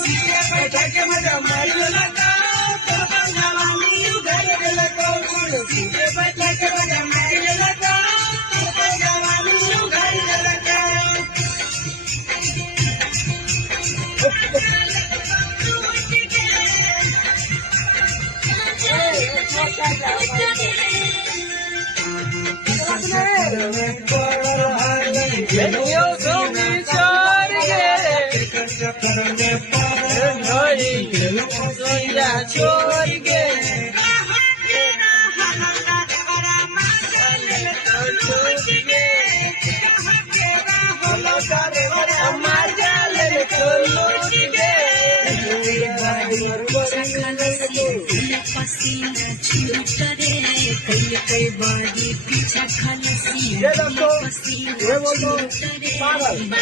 सीते बैठक मजा मारला का जवानी घर गेला को सीते बैठक मजा मारला का जवानी घर गेला का छोड़ गे पसीना छूट रे कई बारी पीछा खलसी पसीना छूट रे